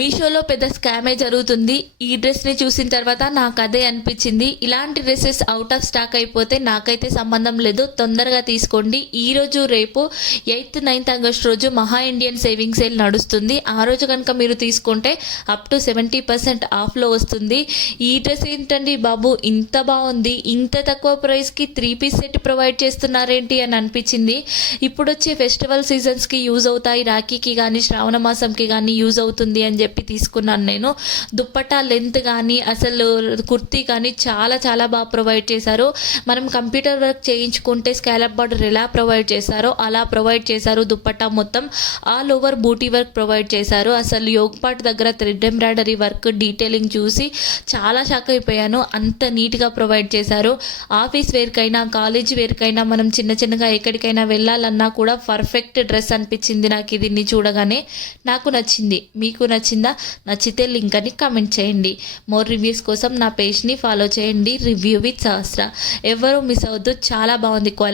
మీషోలో పెద్ద స్కామే జరుగుతుంది. ఈ డ్రెస్ని చూసిన తర్వాత నాకు అదే అనిపించింది. ఇలాంటి డ్రెస్సెస్ అవుట్ ఆఫ్ స్టాక్ అయిపోతే నాకైతే సంబంధం లేదు, తొందరగా తీసుకోండి. ఈరోజు రేపు 8th 9th ఆగస్ట్ రోజు మహా ఇండియన్ సేవింగ్ సేల్ నడుస్తుంది. ఆ రోజు కనుక మీరు తీసుకుంటే అప్ టు 70% ఆఫ్లో వస్తుంది. ఈ డ్రెస్ ఏంటండి బాబు ఇంత బాగుంది, ఇంత తక్కువ ప్రైస్కి 3 పీస్ సెట్ ప్రొవైడ్ చేస్తున్నారేంటి అని అనిపించింది. ఇప్పుడు వచ్చే ఫెస్టివల్ సీజన్స్కి యూజ్ అవుతాయి, రాఖీకి కానీ శ్రావణ మాసంకి కానీ యూజ్ అవుతుంది అని చెప్పి తీసుకున్నాను నేను. దుప్పట్టా లెంత్ కానీ అసలు కుర్తీ కానీ చాలా చాలా బాగా ప్రొవైడ్ చేశారు. మనం కంప్యూటర్ వర్క్ చేయించుకుంటే స్కాలప్ బార్డర్ ఎలా ప్రొవైడ్ చేశారో అలా ప్రొవైడ్ చేశారు. దుప్పట్టా మొత్తం ఆల్ ఓవర్ బూటీ వర్క్ ప్రొవైడ్ చేశారు. అసలు యోగ్ పార్ట్ దగ్గర థ్రెడ్ ఎంబ్రాయిడరీ వర్క్ డీటెయిలింగ్ చూసి చాలా షాక్ అయిపోయాను. అంత నీట్గా ప్రొవైడ్ చేశారు. ఆఫీస్ వేర్కైనా కాలేజ్ వేర్కైనా మనం చిన్న చిన్నగా ఎక్కడికైనా వెళ్ళాలన్నా కూడా పర్ఫెక్ట్ డ్రెస్ అనిపించింది నాకు. దీన్ని చూడగానే నాకు నచ్చింది. మీకు నచ్చితే లింక్ అని కామెంట్ చేయండి. మోర్ రివ్యూస్ కోసం నా పేజ్ని ఫాలో చేయండి. రివ్యూ విత్ సహస్ర. ఎవరు మిస్ అవ్వద్దు, చాలా బాగుంది క్వాలిటీ.